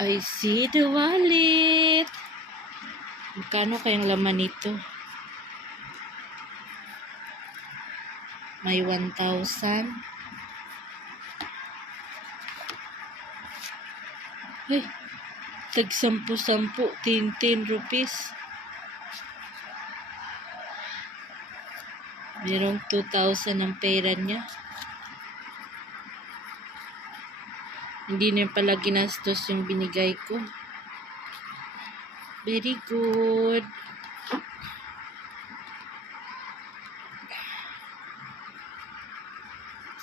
I see the wallet. Magkano kayang laman nito? May 1,000. Ay, tag 10-10, 10 rupees. Merong 2,000 ang pera niya. Hindi na pala ginastos yung binigay ko. Very good.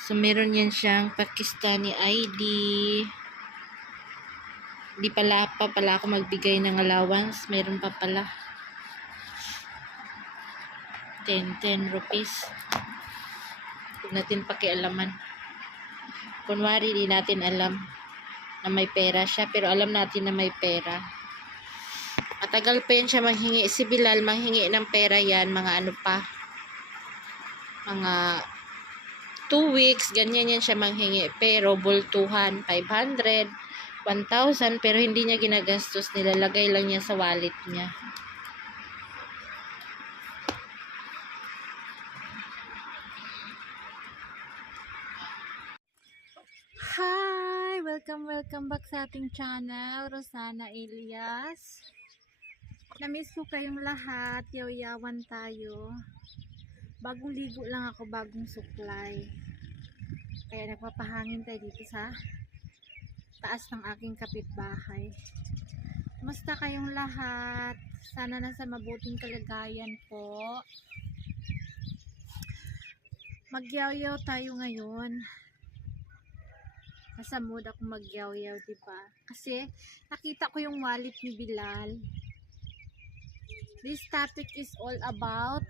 So, meron yan siyang Pakistani ID. Di pala ako magbigay ng allowance. Meron pa pala. 10 rupees. Huwag natin pakialaman. Kunwari, di natin alam na may pera siya. Pero alam natin na may pera. Matagal pa yan siya manghingi. Si Bilal, manghingi ng pera yan. Mga ano pa. Mga 2 weeks. Ganyan yan siya manghingi. Pero bultuhan. 500, 1,000. Pero hindi niya ginagastos. Nilalagay lang niya sa wallet niya. Hi! Welcome back sa ating channel, Rosana Elias. Namiss ko kayong lahat. Yaw-yawan tayo. Bagong ligo lang ako, bagong suklay. Kaya nagpapahangin tayo dito sa taas ng aking kapitbahay. Kumusta kayong lahat? Sana nasa mabuting kalagayan po. Magyaw-yaw tayo ngayon. Nasa mood ako magyaw-yaw, diba? Kasi nakita ko yung wallet ni Bilal. This topic is all about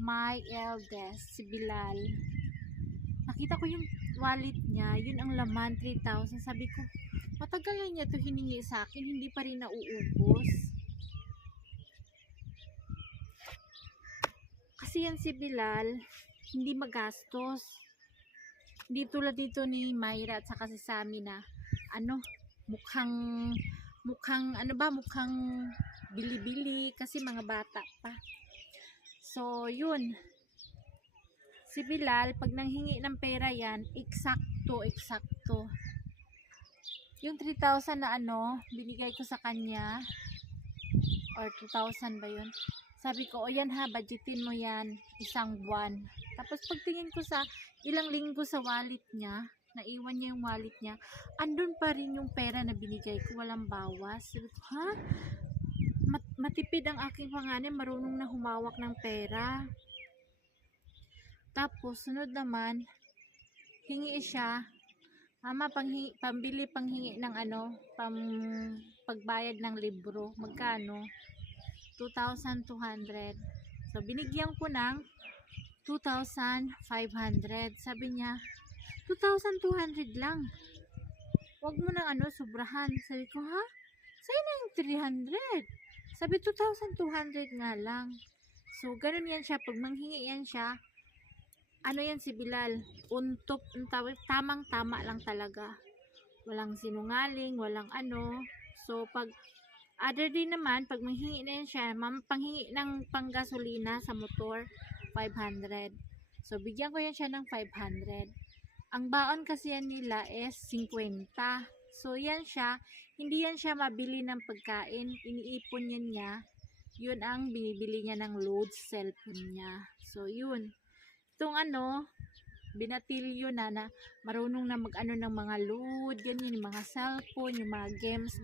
my eldest, si Bilal. Nakita ko yung wallet niya, yun ang laman, 3,000. Sabi ko, matagal na niya to hiningi sa akin, hindi pa rin nauubos. Kasi yan si Bilal, hindi magastos. Hindi tulad dito ni Myra at saka si Sammy na mukhang bili-bili kasi mga bata pa. So yun, si Bilal pag nanghingi ng pera yan, eksakto yung 3,000 na binigay ko sa kanya, or 2,000 ba yun, sabi ko, o yan ha, budgetin mo yan isang buwan. Tapos pagtingin ko sa ilang linggo sa wallet niya, naiwan niya yung wallet niya, andun pa rin yung pera na binigay ko, walang bawas. Sabi ko, ha? Matipid ang aking panganay, marunong na humawak ng pera. Tapos sunod naman, hingi siya, mama, panghingi ng pagbayad ng libro. Magkano? 2,200. So binigyan ko ng 2,500. Sabi niya, 2,200 lang. Huwag mo nang sobrahan. Sabi ko, ha? Sa'yo na yung 300. Sabi, 2,200 nga lang. So, ganun yan siya. Pag manghingi yan siya, yan si Bilal? Untop, tamang-tama lang talaga. Walang sinungaling, walang So, pag other day naman, pag manghingi na yan siya, panghingi ng panggasolina sa motor, 500. So, bigyan ko yan siya ng 500. Ang baon kasi yan nila is 50. So, yan siya. Hindi yan siya mabili ng pagkain. Iniipon yan niya. Yun ang binibili niya ng load cellphone niya. So, yun. Itong binatilyo na marunong na ng mga load, ganyan, yung mga cellphone, yung mga games,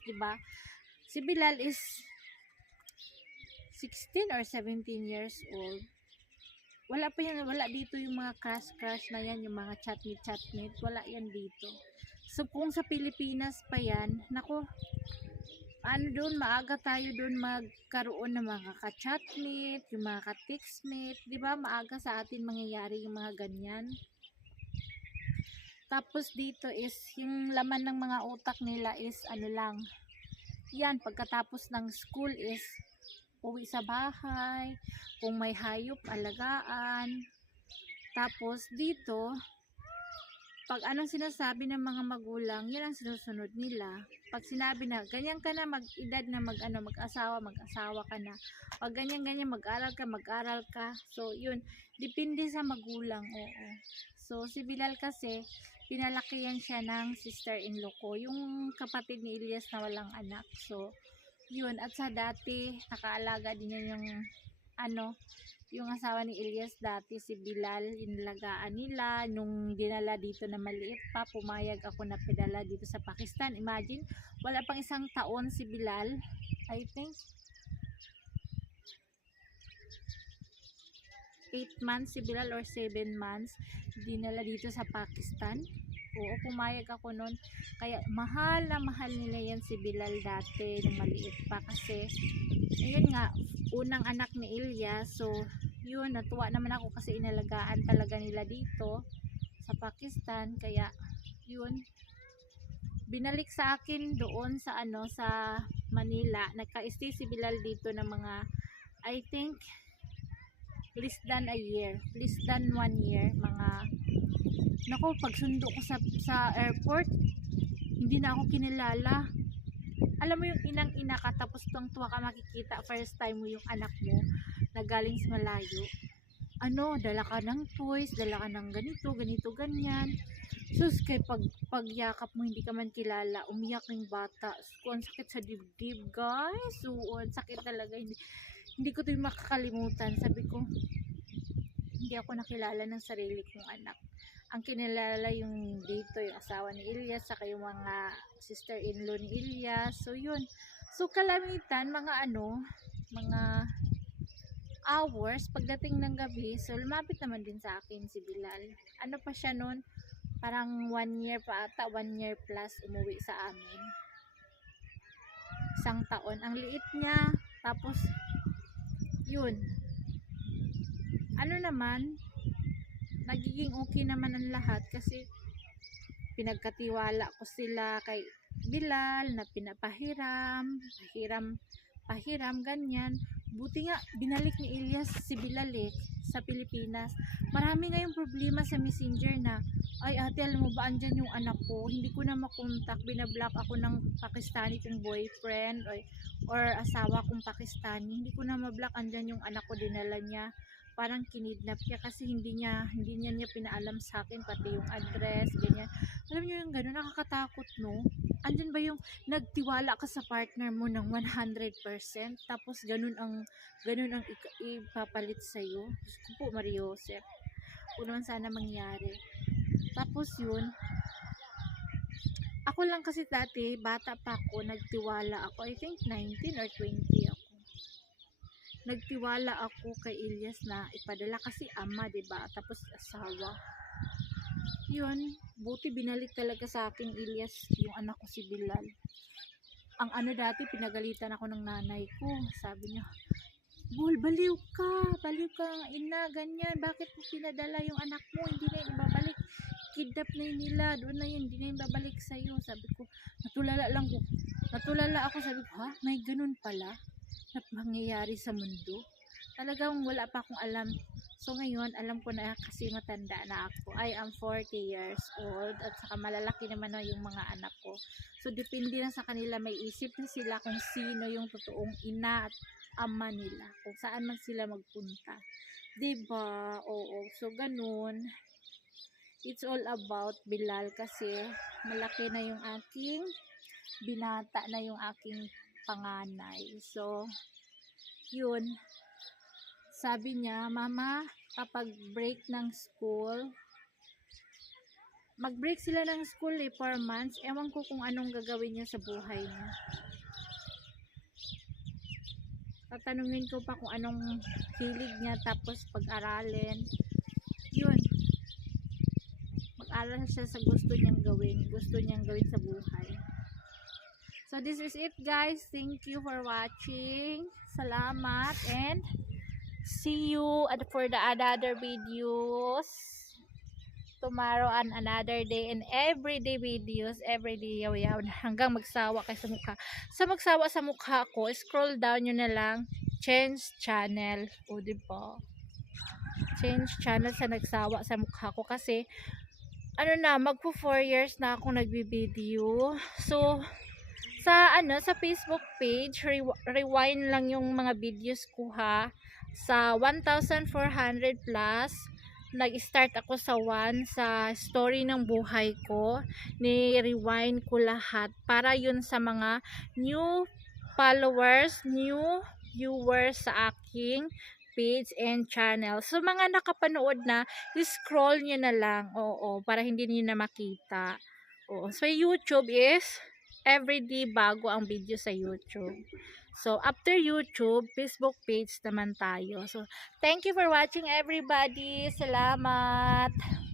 diba? Si Bilal is 16 or 17 years old. Wala dito yung mga crush na yan, yung mga chatmate, wala yan dito. So kung sa Pilipinas pa yan, nako, doon, maaga tayo doon magkaroon ng mga ka-chatmate, yung mga ka-textmate, di ba? Maaga sa atin mangyayari yung mga ganyan. Tapos dito is, yung laman ng mga utak nila is lang. Yan, pagkatapos ng school is, uwi sa bahay, kung may hayop, alagaan. Tapos dito, pag anong sinasabi ng mga magulang, yun ang sinusunod nila. Pag sinabi na, ganyan ka na, mag-edad na, mag-asawa ka na. Pag ganyan, mag-aral ka. So, yun, depende sa magulang, oo. So, si Bilal kasi, pinalakihan siya ng sister-in-law ko, yung kapatid ni Ilyas na walang anak. So, yun, at sa dati, nakaalaga din niya yung asawa ni Ilyas dati, si Bilal, inalagaan nila. Nung dinala dito na maliit pa, pumayag ako na pedala dito sa Pakistan. Imagine, wala pang isang taon si Bilal. I think 8 months si Bilal or 7 months dinala dito sa Pakistan. Oo, pumayag ako nun. Kaya mahal na mahal nila yan si Bilal dati nung maliit pa, kasi ayun nga, unang anak ni Ilyas. So yun, natuwa naman ako kasi inalagaan talaga nila dito sa Pakistan. Kaya yun, binalik sa akin doon sa sa Manila. Nagka-stay si Bilal dito ng mga, I think less than 1 year. Mga nako, pagsundo ko sa airport, hindi na ako kinilala. Alam mo yung inang-ina ka, tapos tuwang-tuwa ka makikita first time mo yung anak mo na galing sa malayo. Dala ka ng toys, dala ka ng ganito, ganyan. Sus, kay pagyakap mo, hindi ka man kilala, umiyak ng bata. So, ang sakit sa dibdib, guys. So, ang sakit talaga. Hindi ko ito makakalimutan. Sabi ko, hindi ako nakilala ng sarili kong anak. Ang kinilala yung dito, yung asawa ni Ilyas, saka yung mga sister-in-law ni Ilyas. So, yun. So, kalamitan, mga hours, pagdating ng gabi, so, lumapit naman din sa akin si Bilal. Ano pa siya nun? Parang 1 year pa ata, 1 year plus, umuwi sa amin. 1 taon. Ang liit niya. Tapos, yun. Nagiging okay naman ang lahat kasi pinagkatiwala ko sila kay Bilal na pinapahiram, ganyan. Buti nga, binalik ni Ilyas si Bilal sa Pilipinas. Marami ngayong problema sa Messenger na, ay ate, alam mo ba, andyan yung anak ko, hindi ko na makontak, binablock ako ng Pakistani kong boyfriend or asawa kong Pakistani, hindi ko na mablock, andyan yung anak ko, dinala niya. Parang kinidnap niya kasi hindi niya pinaalam sa akin, pati yung address, ganyan. Alam niyo yung gano'n, nakakatakot, no? Andyan ba yung nagtiwala ka sa partner mo ng 100%, tapos ganun ang ipapalit sa'yo? Diyos ko po, Mariosep. Kung naman sana mangyari. Tapos yun, ako lang kasi dati, bata pa ako, nagtiwala ako. I think 19 or 20 ako. Nagtiwala ako kay Ilyas na ipadala kasi ama, diba? Tapos asawa. Yun, buti binalik talaga sa akin Ilyas yung anak ko si Bilal. Ang dati, pinagalitan ako ng nanay ko. Sabi niya, Bul, baliw ka ina, ganyan. Bakit mo pinadala yung anak mo? Hindi na yung ibabalik. Kidnap na yun nila. Doon na yun, hindi na yung babalik sa'yo. Sabi ko, natulala ako. Sabi ko, ha? May ganun pala na mangyayari sa mundo. Talagang wala pa akong alam. So ngayon, alam ko na kasi matanda na ako. I am 40 years old at saka malalaki naman na yung mga anak ko. So depende na sa kanila, may isip na sila kung sino yung totoong ina at ama nila. Kung saan man sila magpunta. Diba? Oo. So ganun. It's all about Bilal kasi malaki na yung aking binata na yung aking panganay. So, yun. Sabi niya, mama, kapag break ng school, mag-break sila ng school 4 months, ewan ko kung anong gagawin niya sa buhay niya. Tatanungin ko pa kung anong hilig niya, tapos pag-aralin. Yun. Mag-aral siya sa gusto niyang gawin sa buhay. So this is it, guys. Thank you for watching. Salamat and see you for the other videos tomorrow and another day and everyday videos, everyday yaw hanggang magsawa kayo sa mukha. Sa magsawa sa mukha ko, scroll down nyo na lang, change channel. O diba? Change channel sa nagsawa sa mukha ko kasi ano na, magpo 4 years na akong nagbi-video. So, sa Facebook page, rewind lang yung mga videos ko ha. Sa 1,400 plus, nag-start ako sa 1 sa story ng buhay ko. Ni-rewind ko lahat para yun sa mga new followers, new viewers sa aking page and channel. So, mga nakapanood na, scroll nyo na lang. Oo, para hindi nyo na makita. Oo. So, YouTube is everyday bago ang video sa YouTube. So, after YouTube, Facebook page naman tayo. So, thank you for watching everybody. Salamat!